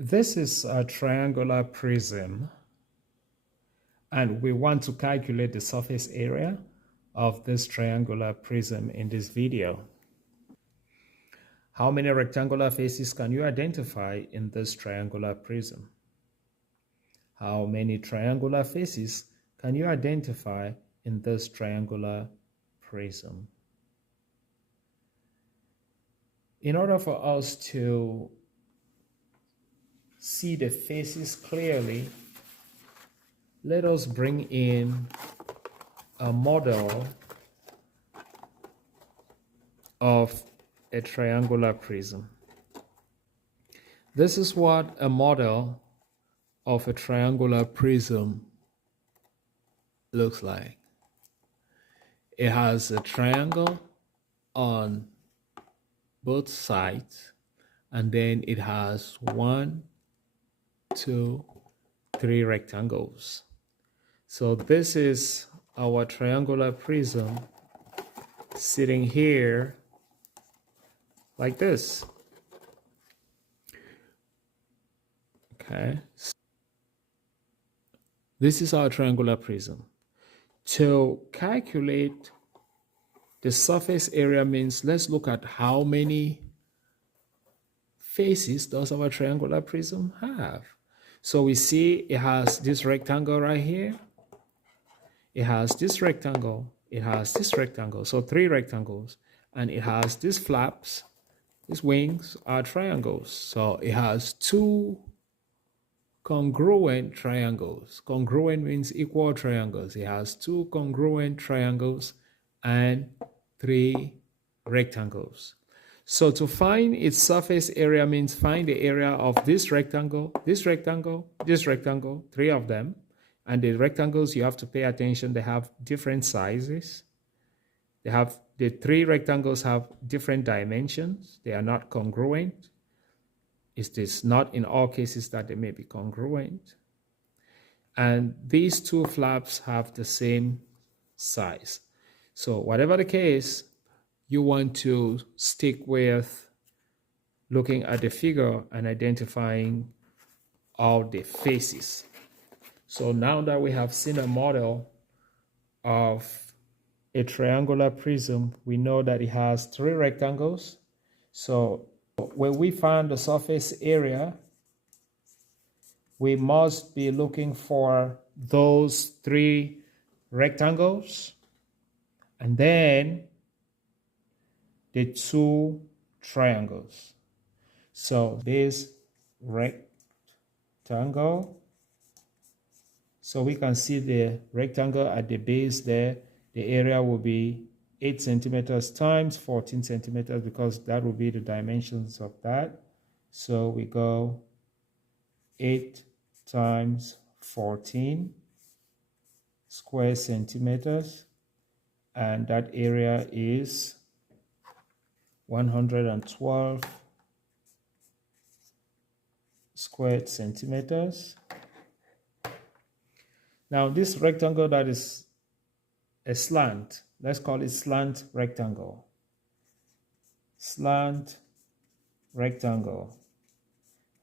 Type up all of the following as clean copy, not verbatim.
This is a triangular prism, and we want to calculate the surface area of this triangular prism in this video. How many rectangular faces can you identify in this triangular prism? How many triangular faces can you identify in this triangular prism? In order for us to see the faces clearly, let us bring in a model of a triangular prism. This is what a model of a triangular prism looks like. It has a triangle on both sides, and then it has 1, 2, 3 rectangles. So this is our triangular prism sitting here like this. Okay. This is our triangular prism. To calculate the surface area means let's look at how many faces does our triangular prism have. So we see it has this rectangle right here. It has this rectangle. It has this rectangle. So 3 rectangles. And it has these flaps. These wings are triangles. So it has 2 congruent triangles. Congruent means equal triangles. It has 2 congruent triangles and 3 rectangles. So to find its surface area means find the area of this rectangle, this rectangle, this rectangle, 3 of them. And the rectangles, you have to pay attention, they have different sizes. The 3 rectangles have different dimensions. They are not congruent. It is not in all cases that they may be congruent. And these 2 flaps have the same size. So whatever the case, you want to stick with looking at the figure and identifying all the faces. So now that we have seen a model of a triangular prism, we know that it has 3 rectangles. So when we find the surface area, we must be looking for those 3 rectangles and then the 2 triangles. So this rectangle, so we can see the rectangle at the base there. The area will be 8 centimeters times 14 centimeters because that will be the dimensions of that. So we go 8 times 14 square centimeters, and that area is 112 square centimeters. Now this rectangle that is a slant, let's call it slant rectangle. Slant rectangle.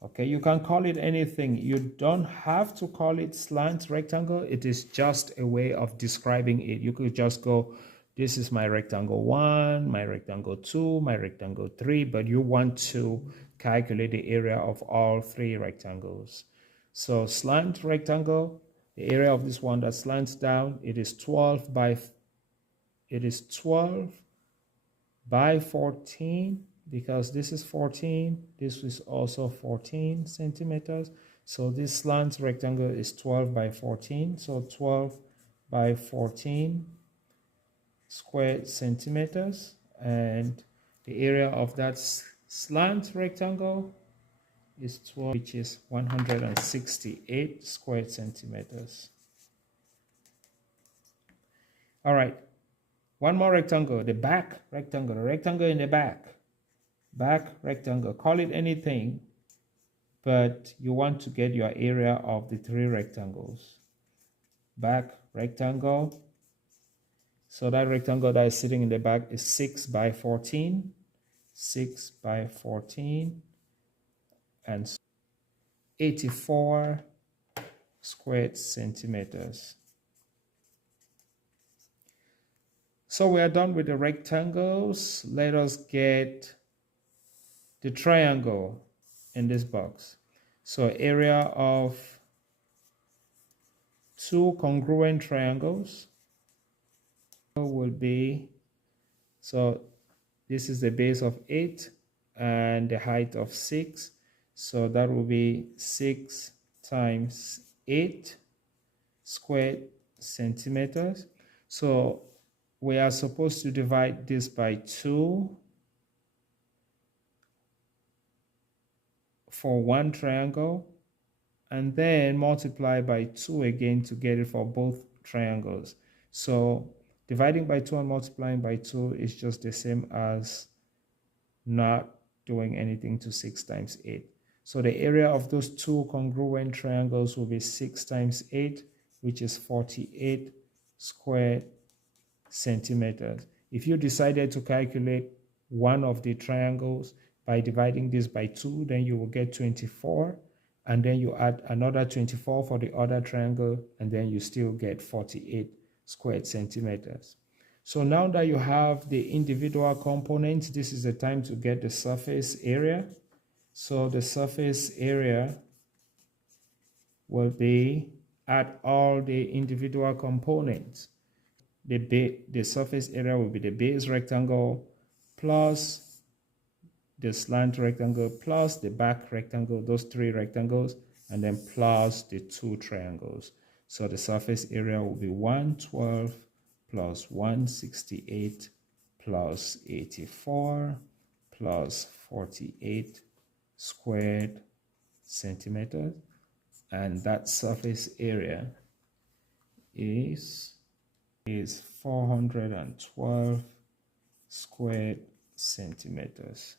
Okay, you can call it anything. You don't have to call it slant rectangle. It is just a way of describing it. You could just go, this is my rectangle 1, my rectangle 2, my rectangle 3, but you want to calculate the area of all 3 rectangles. So slant rectangle, the area of this one that slants down, it is 12 by 14, because this is 14, this is also 14 centimeters. So this slant rectangle is 12 by 14. So 12 by 14 square centimeters, and the area of that slant rectangle is 12, which is 168 square centimeters. All right, one more rectangle, the back rectangle, the rectangle in the back rectangle, call it anything, but you want to get your area of the 3 rectangles. Back rectangle, so that rectangle that is sitting in the back is 6 by 14, 6 by 14, and 84 squared centimeters. So we are done with the rectangles. Let us get the triangle in this box. So area of two congruent triangles will be, so this is the base of 8 and the height of 6. So that will be 6 times 8 squared centimeters. So we are supposed to divide this by 2 for one triangle, and then multiply by 2 again to get it for both triangles. So dividing by 2 and multiplying by 2 is just the same as not doing anything to 6 times 8. So the area of those two congruent triangles will be 6 times 8, which is 48 square centimeters. If you decided to calculate one of the triangles by dividing this by 2, then you will get 24, and then you add another 24 for the other triangle, and then you still get 48 squared centimeters. So now that you have the individual components, this is the time to get the surface area. So the surface area will be at all the individual components. The surface area will be the base rectangle plus the slant rectangle plus the back rectangle, those three rectangles, and then plus the two triangles. So the surface area will be 112 plus 168 plus 84 plus 48 squared centimeters, and that surface area is 412 squared centimeters.